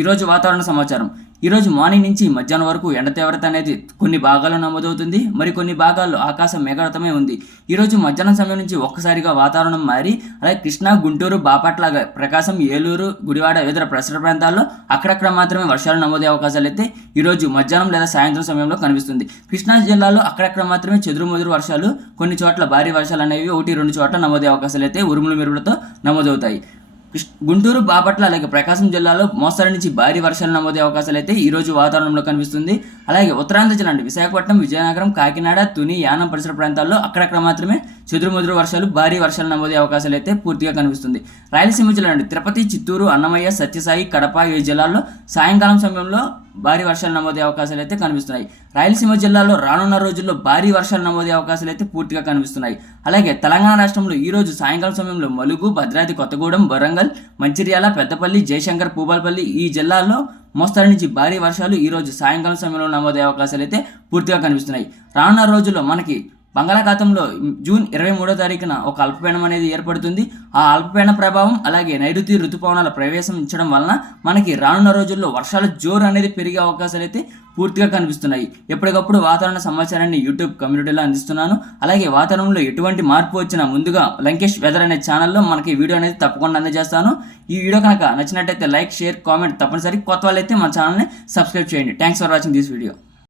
ఈరోజు వాతావరణ సమాచారం. ఈరోజు మార్నింగ్ నుంచి మధ్యాహ్నం వరకు ఎండ తీవ్రత అనేది కొన్ని భాగాల్లో నమోదవుతుంది. మరి కొన్ని భాగాల్లో ఆకాశం మేఘావృతమై ఉంది. ఈరోజు మధ్యాహ్నం సమయం నుంచి ఒక్కసారిగా వాతావరణం మారి అలాగే కృష్ణా, గుంటూరు, బాపట్ల, ప్రకాశం, ఏలూరు, గుడివాడ ఇతర పరిసర ప్రాంతాల్లో అక్కడక్కడ మాత్రమే వర్షాలు నమోదయ్యే అవకాశాలు అయితే ఈరోజు మధ్యాహ్నం లేదా సాయంత్రం సమయంలో కనిపిస్తుంది. కృష్ణా జిల్లాలో అక్కడక్కడ మాత్రమే చెదురుమదురు వర్షాలు, కొన్ని చోట్ల భారీ వర్షాలు అనేవి 1-2 చోట్ల నమోదయ్యే అవకాశాలు అయితే ఉరుములు మెరుపులతో నమోదవుతాయి. గుంటూరు, బాపట్ల అలాగే ప్రకాశం జిల్లాలో మోస్తరు నుంచి భారీ వర్షాలు నమోదే అవకాశాలు అయితే ఈ రోజు వాతావరణంలో కనిపిస్తుంది. అలాగే ఉత్తరాంధ్ర జిల్లా అంటే విశాఖపట్నం, విజయనగరం, కాకినాడ, తుని, యానం పరిసర ప్రాంతాల్లో అక్కడక్కడ మాత్రమే చెదురుమదురు వర్షాలు, భారీ వర్షాలు నమోదే అవకాశాలు అయితే పూర్తిగా కనిపిస్తుంది. రాయలసీమ జిల్లా అంటే తిరుపతి, చిత్తూరు, అన్నమయ్య, సత్యసాయి, కడప ఈ జిల్లాల్లో సాయంకాలం సమయంలో భారీ వర్షాలు నమోదే అవకాశాలు అయితే కనిపిస్తున్నాయి. రాయలసీమ జిల్లాలో రానున్న రోజుల్లో భారీ వర్షాలు నమోదే అవకాశాలు అయితే పూర్తిగా కనిపిస్తున్నాయి. అలాగే తెలంగాణ రాష్ట్రంలో ఈ రోజు సాయంకాలం సమయంలో మలుగు, భద్రాద్రి కొత్తగూడెం, వరంగల్, మంచిర్యాల, పెద్దపల్లి, జయశంకర్, పూబాలపల్లి ఈ జిల్లాల్లో మోస్తరు నుంచి భారీ వర్షాలు ఈ రోజు సాయంకాలం సమయంలో నమోదయ్యే అవకాశాలు అయితే పూర్తిగా కనిపిస్తున్నాయి. రానున్న రోజుల్లో మనకి బంగాళాఖాతంలో జూన్ 23వ తారీఖున ఒక అల్పపీడనం అనేది ఏర్పడుతుంది. ఆ అల్పపీడన ప్రభావం అలాగే నైరుతి ఋతుపవనాల ప్రవేశించడం వలన మనకి రానున్న రోజుల్లో వర్షాల జోరు అనేది పెరిగే అవకాశాలు అయితే పూర్తిగా కనిపిస్తున్నాయి. ఎప్పటికప్పుడు వాతావరణ సమాచారాన్ని యూట్యూబ్ కమ్యూనిటీలో అందిస్తున్నాను. అలాగే వాతావరణంలో ఎటువంటి మార్పు వచ్చినా ముందుగా లంకేష్ వెదర్ అనే ఛానల్లో మనకి వీడియో అనేది తప్పకుండా అందజేస్తాను. ఈ వీడియో కనుక నచ్చినట్టయితే లైక్, షేర్, కామెంట్ తప్పనిసరి. కొత్త వాళ్ళైతే మన ఛానల్ని సబ్స్క్రైబ్ చేయండి. Thanks for watching this video.